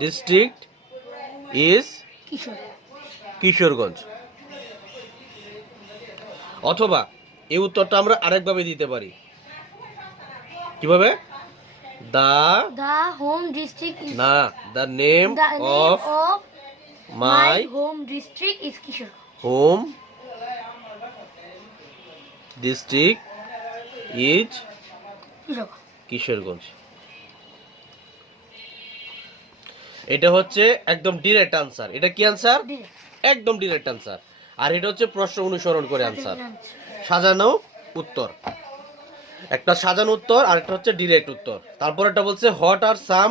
ডিস্ট্রিক্ট ইজ কিশোরগঞ্জ, অথবা এই উত্তরটা আমরা আরেকভাবে দিতে পারি। কিভাবে? দ্য হোম ডিস্ট্রিক্ট না, the name of my home district is Kishore home district is Kishoreganj. এটা হচ্ছে একদম ডিরেক্ট আনসার। এটা কি আনসার? একদম ডিরেক্ট আনসার। আর এটা হচ্ছে প্রশ্ন অনুসরণ করে আনসার, সাজানো উত্তর। একটা সাজানো উত্তর আর একটা হচ্ছে ডিরেক্ট উত্তর। তারপর একটা বলছে what are some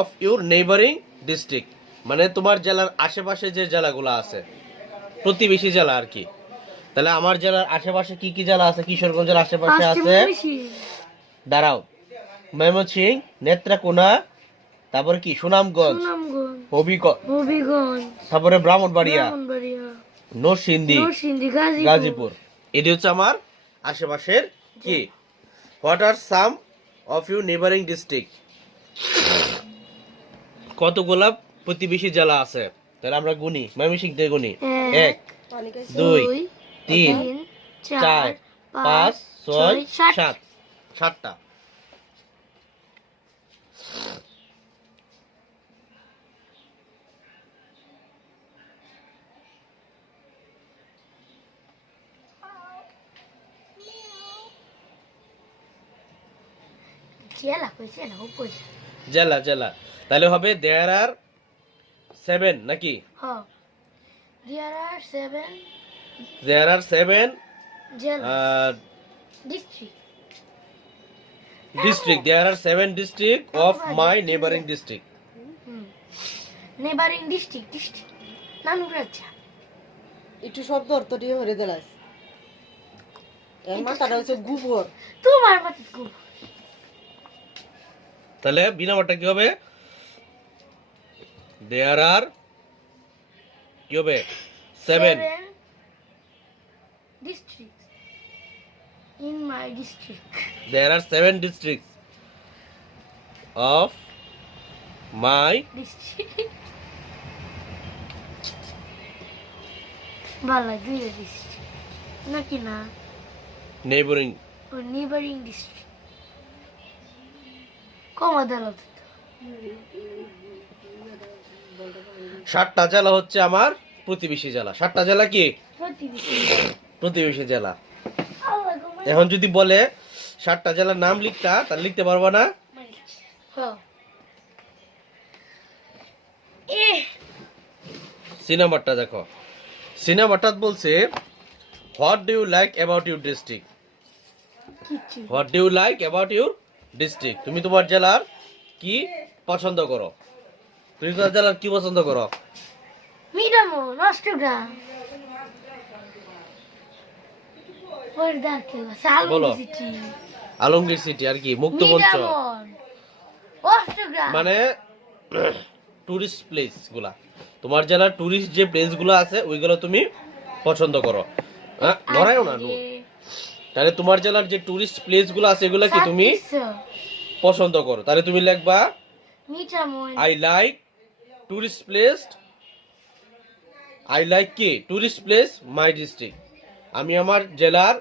of your neighbouring district, মানে তোমার জেলার আশেপাশে যে জেলাগুলো আছে, প্রতিবেশী জেলা আর কি। তাহলে আমার জেলার আশেপাশে কি কি জেলা আছে? কিশোরগঞ্জের আশেপাশে আছে, দাঁড়াও, ময়মনসিংহ, নেত্রকোনা, তারপরে কি সুনামগঞ্জ, হবিগঞ্জ, তারপরে ব্রাহ্মণবাড়িয়া, নরসিংদী, গাজীপুর। এটি হচ্ছে আমার আশেপাশের কি what are some of you neighbouring district, কতগুলা প্রতিবেশী জেলা আছে। তাহলে আমরা গুনি, ময়মনসিংহ দিয়ে গুনি, 1 2 3 4 5 6 7, 7টা। জেলা জেলা তাহলে হবে দেয়ার আর 7 নাকি? দেয়ার আর 7 district. There are 7 districts of my neighboring district. Neighbouring district নানুরাচ্ছা একটু শব্দ অর্থ দিয়ে হরে দিলাস। এর মাথাটা হচ্ছে গোবর। তোমার মাথা গোবর। তাহলে বিনামটা কি হবে? There are কি হবে? 7 districts in my district. There are 7 districts of my district. ভালো দুই ডিস্ট্রিক্ট নাকি না? neighboring. নেবারিং ডিস্ট্রিক্ট কম আদালত। 7টা জেলা হচ্ছে আমার প্রতিবেশী জেলা। 7টা জেলা কি? প্রতিবেশী। প্রতিবেশী জেলা। এখন যদি বলে 7টা জেলার নাম লিখতা, তাহলে লিখতে পারবা না? সিনেমাটা দেখো, সিনেমাটা বলছে what do you like about your district, what do you like about your district. তুমি তোমার জেলার কি পছন্দ করো? তুমি তোমার জেলার কি পছন্দ করো? মিডামো নষ্টগ্রাম বলো। আলমগীর সিটি আর কি মুক্তমঞ্চ, মানে টুরিস্ট প্লেস গুলা, তোমার জেলার টুরিস্ট যে প্লেস গুলো আছে ওইগুলো তুমি পছন্দ করো। ধরাইও না নো, তাহলে তোমার জেলার যে টুরিস্ট প্লেস গুলো আছে এগুলো কি তুমি পছন্দ করো? তাহলে তুমি লিখবা I like tourist place, I like কি টুরিস্ট প্লেস মাই ডিস্ট্রিক্ট, আমি আমার জেলার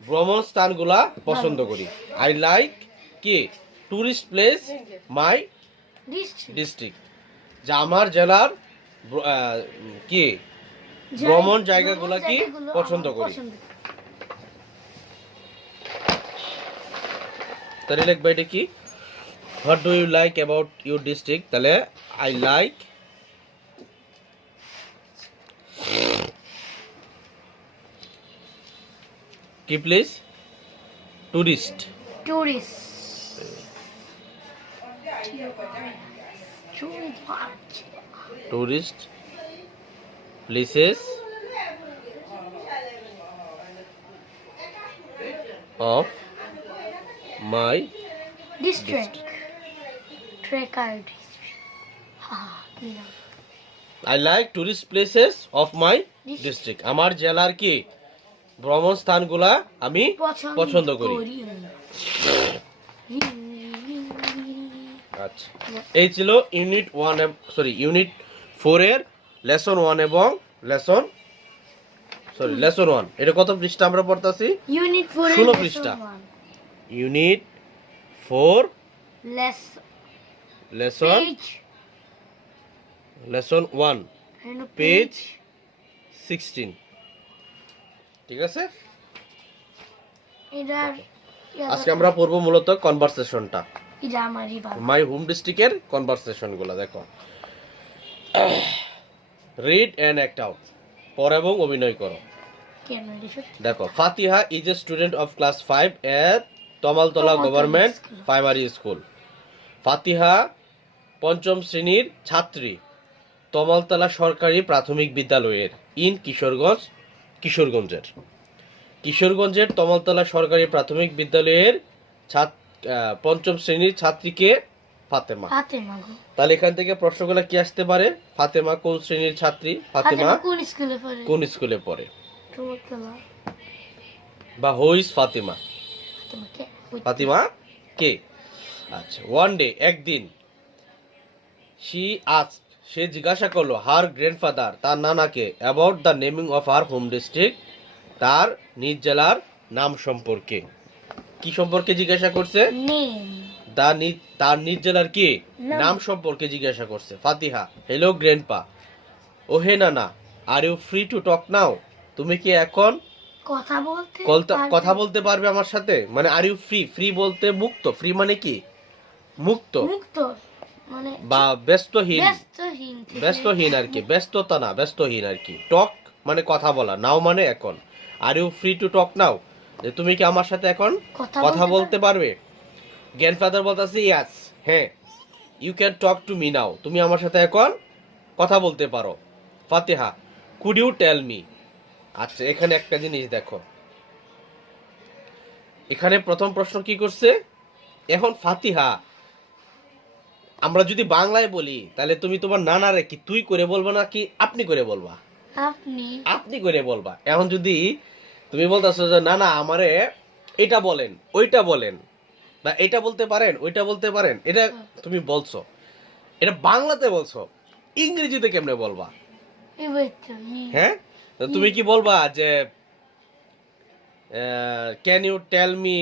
ভ্রমণ স্থানগুলা পছন্দ করি। আই লাইক কি টুরিস্ট প্লেস মাই ডিস্ট্রিক্ট, যা আমার জেলার কি ভ্রমণ জায়গাগুলা কি পছন্দ করি। তাহলে লিখবা এটা কি what do you like about your district, তাহলে আই লাইক কি place? Tourist places of my district. I like tourist places of my district. আমার জেলার কি ভ্রমণ স্থানগুলা আমি পছন্দ করি। আচ্ছা, এই ছিল ইউনিট 4 এর লেসন 1 এবং লেসন 1। এটা কত পৃষ্ঠা আমরা পড়তাছি? ইউনিট 4 16 পৃষ্ঠা। Unit 4 lesson 1 page 16। ঠিক আছে, আজকে আমরা পড়ব মূলত কনভারসেশনটা, মাই হোম ডিস্ট্রিক্টের কনভারসেশন গুলা। দেখো, রিড এন্ড অ্যাক্ট আউট। পড়ো এবং অভিনয় করো। কেন এটা সত্যি? দেখো, Fatiha is a student of class 5 at Tamaltala government primary school. Fatiha পঞ্চম শ্রেণীর ছাত্রী তমালতলা সরকারি প্রাথমিক বিদ্যালয়ের ইন কিশোরগঞ্জের তমালতলা সরকারি প্রাথমিক বিদ্যালয়ের পঞ্চম শ্রেণীর ছাত্রীকে ফাতেমা। ফাতেমা গো। তাহলে এখান থেকে প্রশ্নগুলো কি আসতে পারে? ফাতেমা কোন শ্রেণীর ছাত্রী? ফাতেমা কোন স্কুলে পড়ে? কোন স্কুলে পড়ে? তমালতলা। বা হু ইজ ফাতিমা? ফাতেমা কে? ফাতিমা কে? আচ্ছা, ওয়ান ডে, একদিন, সে জিজ্ঞাসা করলো হার গ্র্যান্ডফাদার, তার নানাকে, about the naming of her home district, তার নিজ জেলার নাম সম্পর্কে। কি সম্পর্কে জিজ্ঞাসা করছে? নেম। তার নিজ জেলার কি নাম সম্পর্কে জিজ্ঞাসা করছে। ফাতিহা, হ্যালো গ্র্যান্ডপা। ও হে নানা, are you free to talk now? তুমি কি এখন কথা বলতে পারবে আমার সাথে? মানে আর ইউ ফ্রি, ফ্রি বলতে মুক্ত, ফ্রি মানে কি? মুক্ত, মানে বা ব্যস্তহীন, ব্যস্তহীন ব্যস্তহীন আর কি, ব্যস্ততা না, ব্যস্তহীন আর কি। টক মানে কথা বলা, নাও মানে এখন। Are you free to talk now, যে তুমি কি আমার সাথে এখন কথা বলতে পারবে? গ্র্যান্ডফাদার বলতেছে ইয়াস, হ্যাঁ। You can talk to me now, তুমি আমার সাথে এখন কথা বলতে পারো। Fatiha, could you tell me? আচ্ছা, এখানে একটা জিনিস দেখো, এখানে প্রথম প্রশ্ন কি করছে? এখন ফাতিহা, আমরা যদি বাংলায় বলি তাহলে তুমি তোমার নানারে কি তুই করে বলবা না কি আপনি করে বলবা? আপনি করে বলবা। এখন যদি তুমি বলতেছো যে নানা আমারে এটা বলেন, ওইটা বলেন, বা এটা বলতে পারেন, ওইটা বলতে পারেন, এটা তুমি বলছো, এটা বাংলাতে বলছো, ইংরেজিতে কেমনে বলবা? হ্যাঁ, তো তুমি কি বলবা যে can you tell me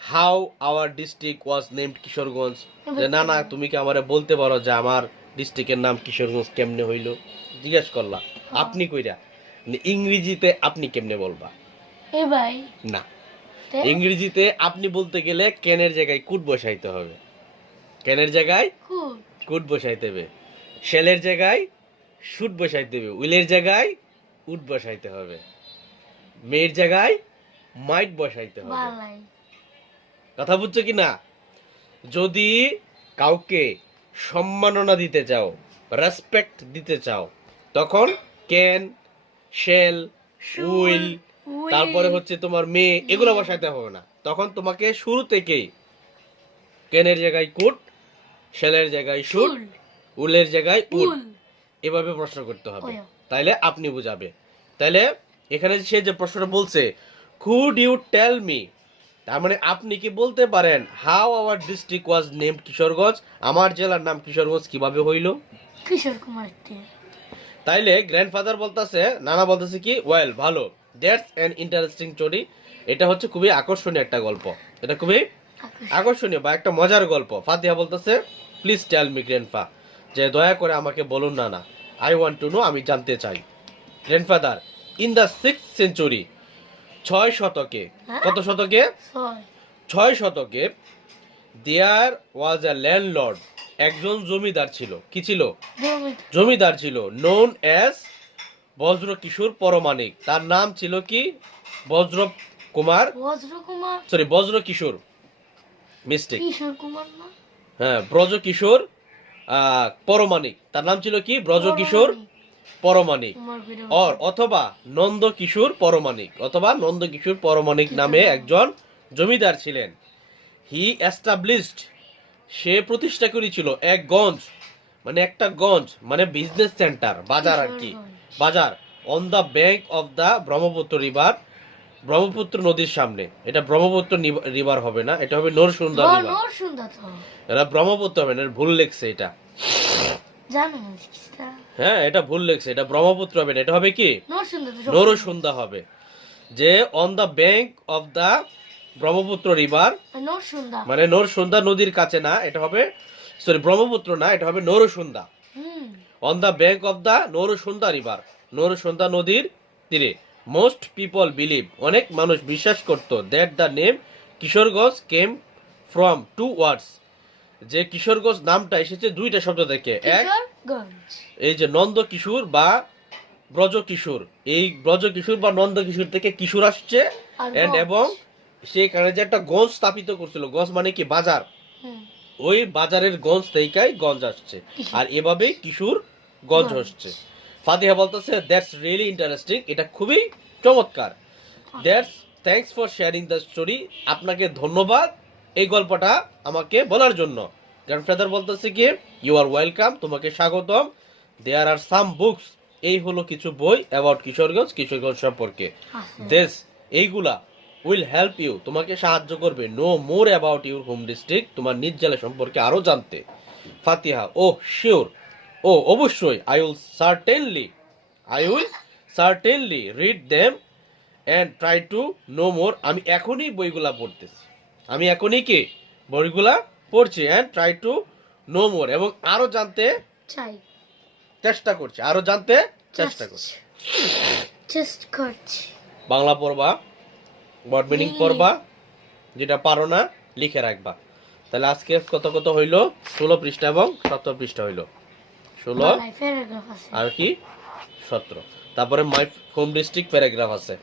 how our district was named Kishoreganj? যে না না, তুমি কি আমারে বলতে পারো যে আমার ডিস্ট্রিক্টের নাম কিশোরগঞ্জ কেমনে হইলো? জিজ্ঞেস করলা আপনি কইরা। ইংরেজিতে আপনি কেমনে বলবা? না, ইংরেজিতে আপনি বলতে গেলে ক্যানের জায়গায় কুড বসাইতে হবে। ক্যানের জায়গায় কুড বসাইতে হবে, শেলের জায়গায় শুট বসাইতে হবে, উইলের জায়গায় উড বসাইতে হবে, মেয়ের জায়গায় মাইট বসাইতে হবে। কথা বুঝছো কি না? যদি কাউকে সম্মাননা দিতে চাও, রেসপেক্ট দিতে চাও, তখন ক্যান, শেল, উইল, তারপরে হচ্ছে তোমার মেয়ে, এগুলো বসাইতে হবে না। তখন তোমাকে শুরু থেকেই ক্যানের জায়গায় কুড, শেলের জায়গায় শুট, উলের জায়গায় উড, এভাবে প্রশ্ন করতে হবে, তাইলে আপনি বুঝাবে। তাইলে এখানে সে যে প্রশ্নটা বলছে কুড ইউ টেল মি, তার মানে আপনি কি বলতে পারেন how our district was named Kishoreganj, আমার জেলার নাম কিশোরগঞ্জ কিভাবে হইল? কিশোর কুমার। তাইলে গ্র্যান্ডফাদার বলতেছে, নানা বলতেছে কি ওয়েল, ভালো, দ্যাটস অ্যান ইন্টারেস্টিং স্টোরি, এটা হচ্ছে খুবই আকর্ষণীয় একটা গল্প, এটা খুবই আকর্ষণীয় বা একটা মজার গল্প। ফাতিহা বলতেছে প্লিজ টেল মি গ্র্যান্ডফা, যে দয়া করে আমাকে বলুন নানা, আই ওয়ান্ট টু নো, আমি জানতে চাই। Grandfather, in the 6th century, 6 শতকে, কত শতকে? 6 শতকে, দেয়ার ওয়াজ এ ল্যান্ডলর্ড, একজন জমিদার ছিল। কি ছিল? জমিদার ছিল। নোন অ্যাজ বজ্র কিশোর পরমাণিক, তার নাম ছিল কি? বজ্র কিশোর, মিস্টেক, হ্যাঁ, ব্রজ কিশোর পরমাণিক, তার নাম ছিল কি? ব্রজ কিশোর পরমাণিক, অথবা নন্দ কিশোর পরমাণিক, অথবা নন্দ কিশোর পরমাণিক নামে একজন জমিদার ছিলেন। হি এস্টাবলিশড, সে প্রতিষ্ঠা করেছিল এক গঞ্জ, মানে একটা গঞ্জ মানে বিজনেস সেন্টার, বাজার আর কি, বাজার, on the bank of the Brahmaputra river, Brahmaputra নদীর সামনে। এটা ব্রহ্মপুত্র রিভার হবে না, এটা হবে নরসুন্দা রিভার। এটা ব্রহ্মপুত্র হবে না, ভুল লেখছে এটা, হ্যাঁ এটা ভুল লেখছে, এটা ব্রহ্মপুত্র হবে না, এটা হবে কি? নরসুন্দা হবে। যে on the bank of the Brahmaputra river, মানে নরসুন্দা নদীর কাছে না, এটা হবে, সরি ব্রহ্মপুত্র না, এটা হবে Narasunda. On the bank of the Narasunda river, Narasunda নদীর তীরে। মোস্ট পিপল বিলিভ, অনেক মানুষ বিশ্বাস করত, that the name Kishoreganj came from 2 words, যে কিশোরগঞ্জ নামটা এসেছে 2টা শব্দ থেকে। এক, এই যে নন্দ কিশোর বা ব্রজ কিশোর, এই ব্রজ কিশোর বা নন্দ কিশোর থেকে কিশোর আসছে আর and গঞ্জ। এবং সেখানে যে একটা গঞ্জ স্থাপিত করছিল, গঞ্জ মানে কি বাজার, হুম, ওই বাজারের গঞ্জ থেকেই গঞ্জ আসছে, কিশোর। আর এভাবে কিশোর গঞ্জ গঞ্জ। হচ্ছে। ফাতিহা বলতেছে দ্যাটস রিয়েলি ইন্টারেস্টিং, এটা খুবই চমৎকার। That's thanks for sharing the story, আপনাকে ধন্যবাদ এই গল্পটা আমাকে বলার জন্য। গ্র্যান্ডফাদার বলতেছে কি ইউ আর ওয়েলকাম, তোমাকে স্বাগতম। দেয়ার আর সাম বুকস, এই হলো কিছু বই অ্যাবাউট কিশোরগঞ্জ, কিশোরগঞ্জ সম্পর্কে। আছে। দিস, এইগুলা উইল হেল্প ইউ, তোমাকে সাহায্য করবে know more about your home district, তোমার নিজ জেলা সম্পর্কে আরো জানতে। ফাতিহা ও শিওর, ও অবশ্যই, I will certainly read them and try to know more, আমি এখনই বইগুলা পড়তেছি, আমি এখনই কি বইগুলা পড়ছি, and try to know more, এবং আরো জানতে চাই, চেষ্টা করছি, আরো জানতে চেষ্টা করছি। চেষ্টা করছি। বাংলা পড়বা, ওয়ার্ড মিনিং পড়বা, যেটা পারো না লিখে রাখবা। তাহলে আজকে কত কত হইলো? 16 পৃষ্ঠা এবং 17 পৃষ্ঠা হইলো। 16 বাংলায় প্যারাগ্রাফ আছে। আর কি 17। তারপরে মাই হোম ডিস্ট্রিক্ট প্যারাগ্রাফ আছে,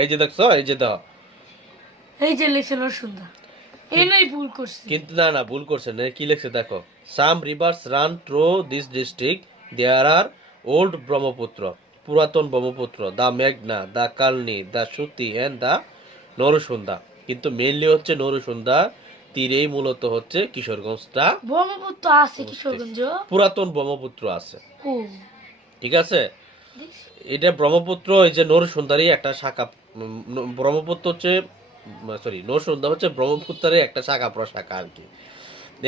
এই যে দেখছো, এই যে দাও, এই যে লেখেন সুন্দর, এই নাই ভুল করছি। কিন্তু না না ভুল করছে না, কি লিখছে দেখো, some rivers run through this district, there are old Brahmaputra, পুরাতন ব্রহ্মপুত্র, দা মেঘনা, দা কালনি, দা সুতি এন্ড দা নরসুন্দা, কিন্তু মেইনলি হচ্ছে নরসুন্দা তীরেই মূলত হচ্ছে কিশোরগঞ্জটা, ব্রহ্মপুত্র আছে কিশোরগঞ্জ। পুরাতন ব্রহ্মপুত্র আছে, ও ঠিক আছে। এটা ব্রহ্মপুত্র, এই যে নরসুন্দারই একটা শাখা, ব্রহ্মপুত্র হচ্ছে, সরি, নরসুন্দা হচ্ছে ব্রহ্মপুত্রের একটা শাখা প্রশাখা আর কি।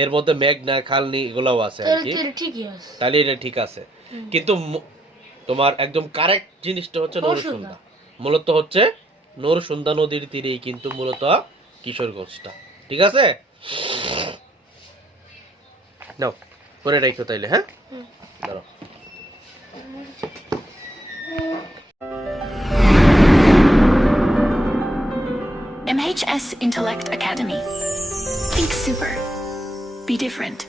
এর মধ্যে মেঘনা, খালনি এগুলোও আছে আর কি, তাহলে ঠিকই আছে। তাহলে এটা ঠিক আছে। কিন্তু তোমার একদম কারেক্ট জিনিসটা হচ্ছে নরসুন্দা, মূলত হচ্ছে নরসুন্দা নদীর তীরেই কিন্তু মূলত কিশোরগঞ্জটা, ঠিক আছে। নাও করে রাখো তাইলে, হ্যাঁ ধরো। MHS Intellect Academy. Think super. Be different.